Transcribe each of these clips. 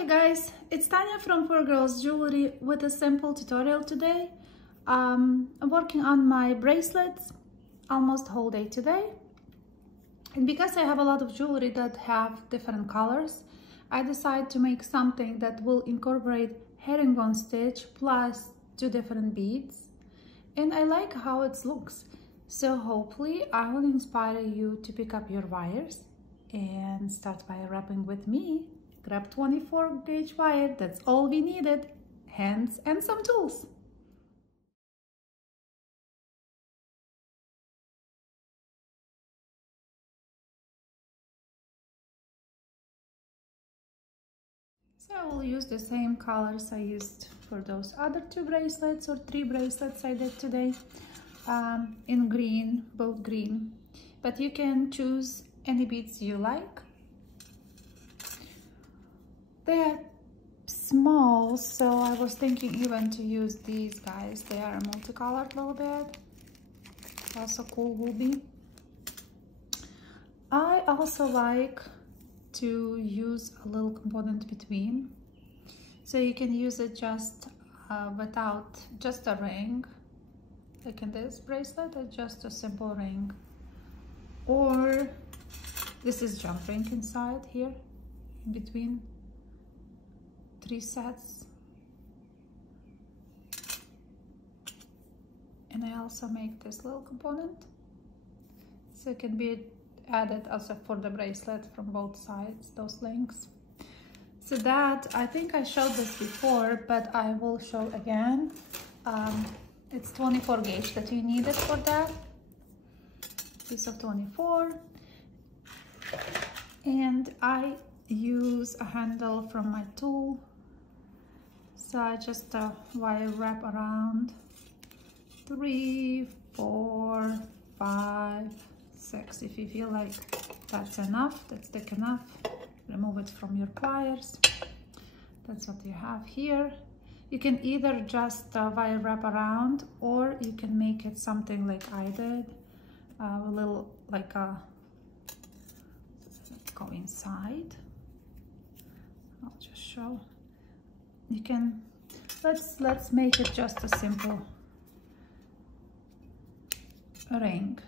Hi guys, it's Tanya from 4Girls Jewelry with a simple tutorial today. I'm working on my bracelets almost whole day today. And because I have a lot of jewelry that have different colors, I decided to make something that will incorporate herringbone stitch plus 2 different beads. And I like how it looks. So hopefully I will inspire you to pick up your wires and start wire wrapping with me. Grab 24 gauge wire, that's all we needed, hands and some tools. So I will use the same colors I used for those other 2 bracelets or 3 bracelets I did today, in green, both green, but you can choose any beads you like. They are small, so I was thinking even to use these guys. They are multicolored a little bit. Also cool will be. I also like to use a little component between, so you can use it just without just a ring, like in this bracelet, or just a simple ring, or this is jump ring inside here in between 3 sets. And I also make this little component, so it can be added also for the bracelet from both sides, those links. So that, I think I showed this before, but I will show again. It's 24 gauge that you needed for that, piece of 24, and I use a handle from my tool. So I just wire wrap around 3, 4, 5, 6. If you feel like that's enough, that's thick enough, remove it from your pliers. That's what you have here. You can either just wire wrap around, or you can make it something like I did, a little like a, let's go inside. I'll just show. You can, let's make it just a simple ring.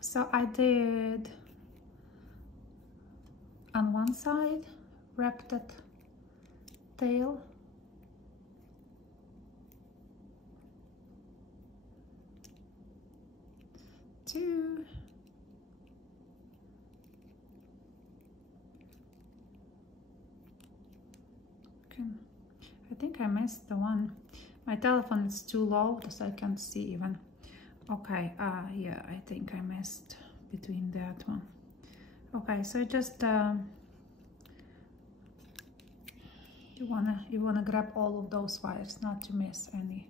So I did on one side, wrap that tail, two, I think I missed the one. My telephone is too low, so I can't see even. Okay, yeah, I think I missed between that one. Okay, so just you wanna grab all of those wires, not to miss any,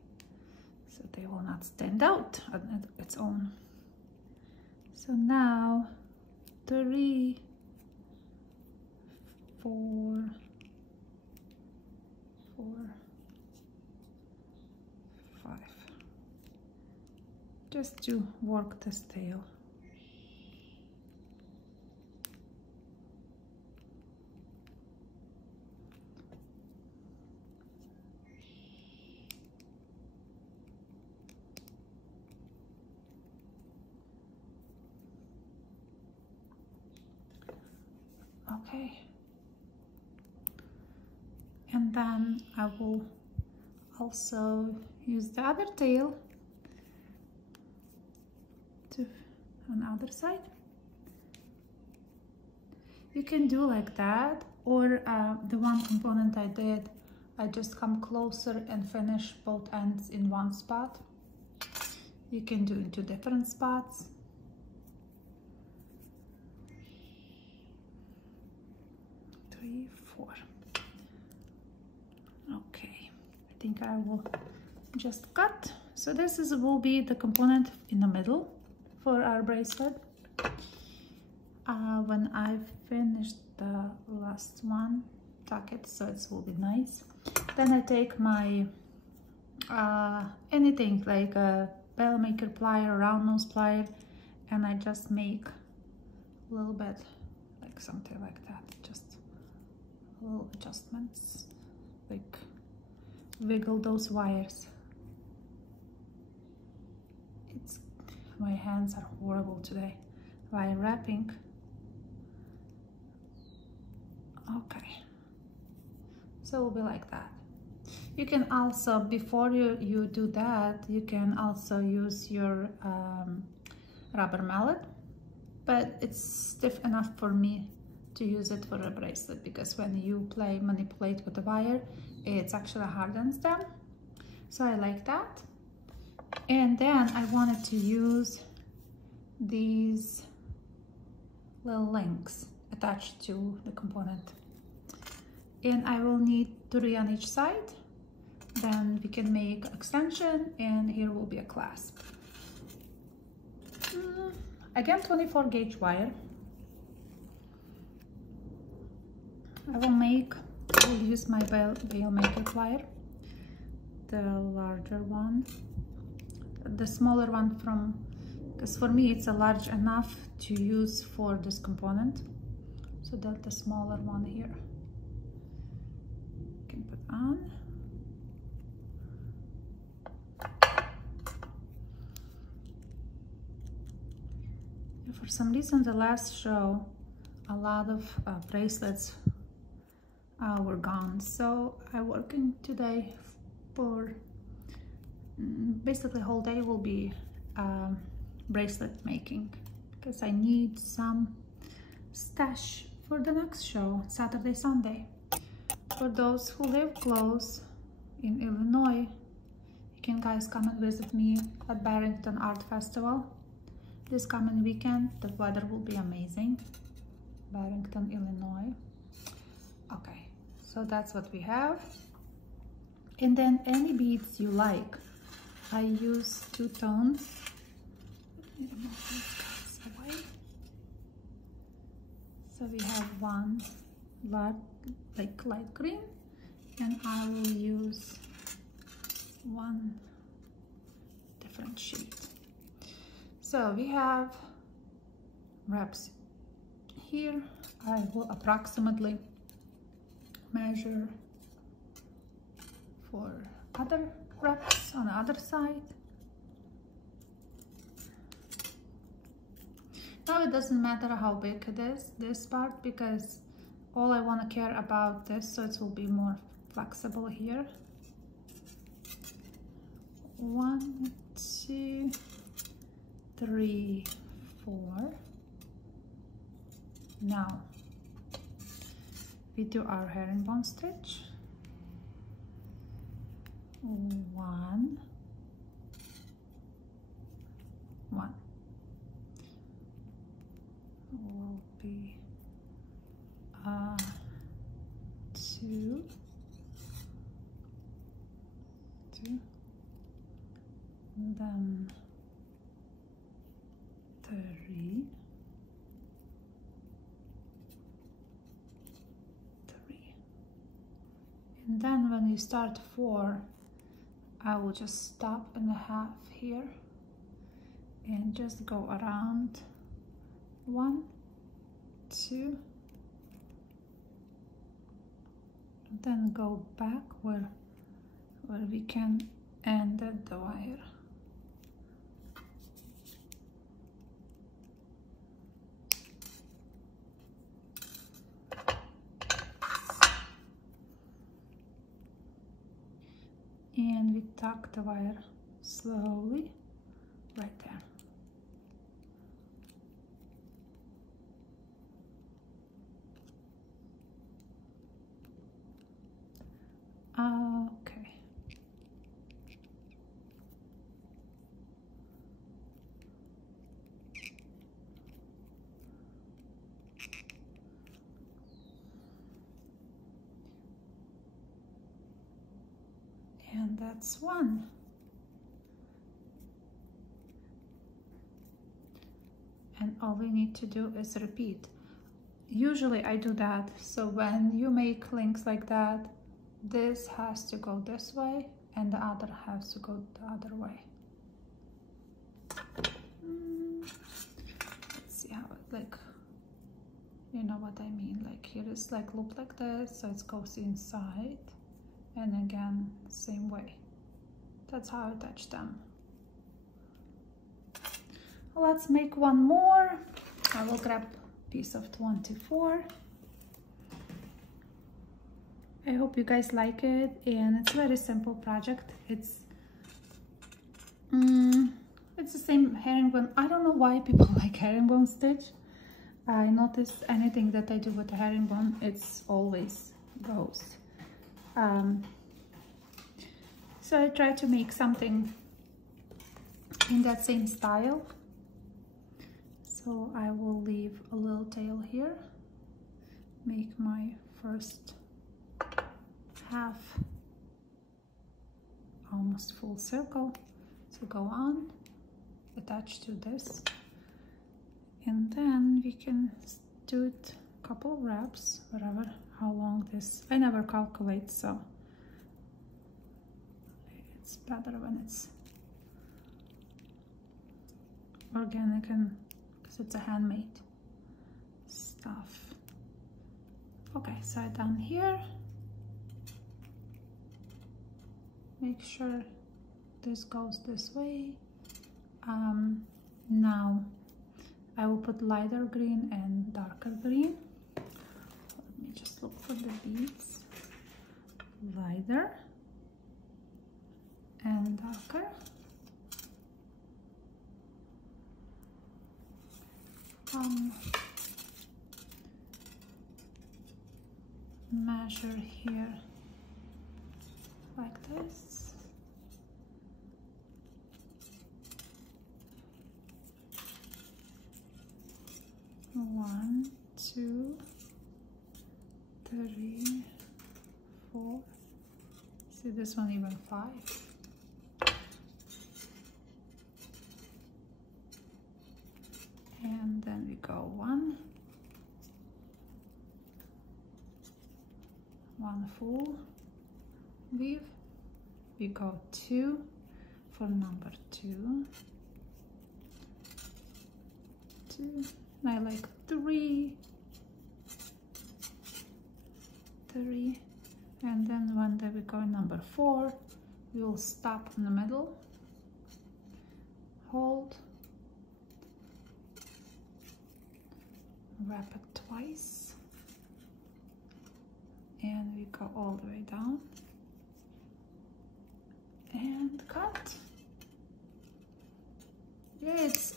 so they will not stand out on its own. So now 3, 4, 5, just to work this tail. Okay, and then I will also use the other tail to on the other side. You can do like that, or the one component I did, I just come closer and finish both ends in one spot. You can do it 2 different spots. Three, 4. Okay, I think I will just cut. So this will be the component in the middle for our bracelet. When I finish the last one, tuck it so it will be nice. Then I take my anything like a bell maker plier, round nose plier, and I just make a little bit like something like that, just little adjustments, like wiggle those wires. My hands are horrible today while wrapping. Okay, so it will be like that. You can also, before you do that, you can also use your rubber mallet, but it's stiff enough for me to use it for a bracelet, because when you manipulate with the wire, it actually hardens them. So I like that. And then I wanted to use these little links attached to the component. And I will need 3 on each side. Then we can make extension, and here will be a clasp. Again, 24 gauge wire. I will use my veil maker plier, the larger one. The smaller one because for me it's a large enough to use for this component, so that's the smaller one here. You can put on. And for some reason, the last show, a lot of bracelets were gone, so I'm working today for basically whole day will be bracelet making, because I need some stash for the next show, Saturday, Sunday. For those who live close in Illinois, you can guys come and visit me at Barrington Art Festival this coming weekend. The weather will be amazing. Barrington, Illinois. Okay, so that's what we have. And then any beads you like. I use two-tone. Let me move these guys away. So we have one light green, and I will use one different shade. So we have wraps here. I will approximately measure for other wraps on the other side. Now it doesn't matter how big it is, this part, because all I want to care about this, so it will be more flexible here. 1, 2, 3, 4. Now we do our herringbone stitch. 1, 1 will be 2, 2, and then 3, 3, and then when you start 4, I will just stop in the half here and just go around 1, 2, then go back where we can end the wire. And we tuck the wire slowly right there. Okay. And that's one. And all we need to do is repeat. Usually I do that, so when you make links like that, this has to go this way and the other has to go the other way. Let's see how it like. You know what I mean? Like here is like loop like this, so it goes inside, and again same way. That's how I attach them. Let's make one more. I will grab a piece of 24. I hope you guys like it, and it's a very simple project. It's the same herringbone. I don't know why people like herringbone stitch. I notice anything that I do with a herringbone, it's always goes. So I try to make something in that same style. So I will leave a little tail here, make my first half almost full circle. So go on, attach to this, and then we can do it a couple of wraps, whatever, how long this, I never calculate, so it's better when it's organic and because it's a handmade stuff. Okay, so I'm done here. Make sure this goes this way. Now I will put lighter green and darker green. Let me just look for the beads. Lighter and darker. Measure here like this. One, two, 3, 4. See this one even 5. And then we go one full weave. We go 2 for number 2. 2. I like 3, and then when we go number 4, we will stop in the middle, hold, wrap it twice, and we go all the way down and cut. Yeah, it's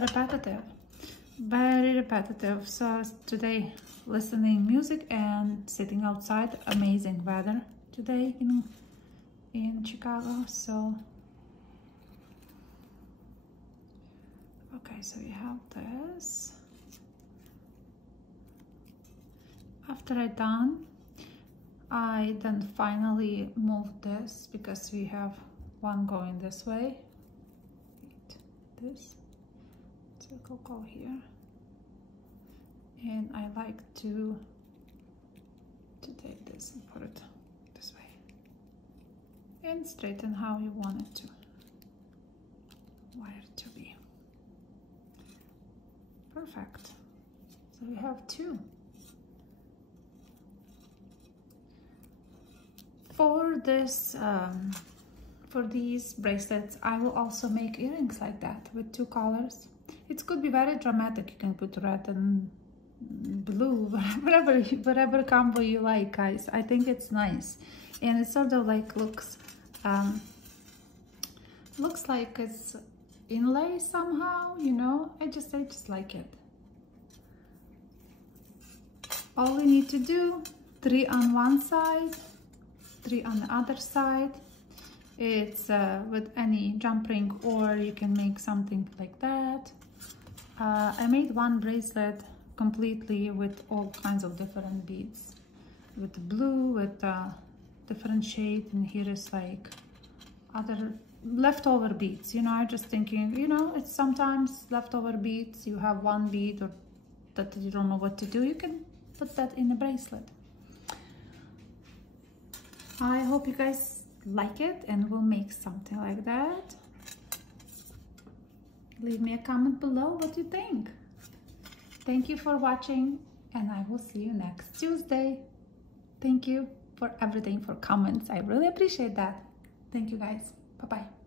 repetitive. Very repetitive. So today listening music and sitting outside. Amazing weather today in Chicago. So okay, so we have this. After I then finally moved this because we have one going this way. This circle go here, and I like to take this and put it this way and straighten how you want it to, wire it to be. Perfect. So we have 2. For this for these bracelets, I will also make earrings like that with 2 colors. It could be very dramatic. You can put red and blue, whatever combo you like, guys. I think it's nice, and it sort of like looks like it's inlay somehow, you know. I just like it. All we need to do, 3 on one side, 3 on the other side. It's with any jump ring, or you can make something like that. I made one bracelet completely with all kinds of different beads, with blue, with different shade, and here is like other leftover beads. You know, I'm just thinking, you know, it's sometimes leftover beads. You have one bead or that you don't know what to do, you can put that in a bracelet. I hope you guys like it and will make something like that. Leave me a comment below what you think. Thank you for watching, and I will see you next Tuesday. Thank you for everything, for comments. I really appreciate that. Thank you guys. Bye-bye.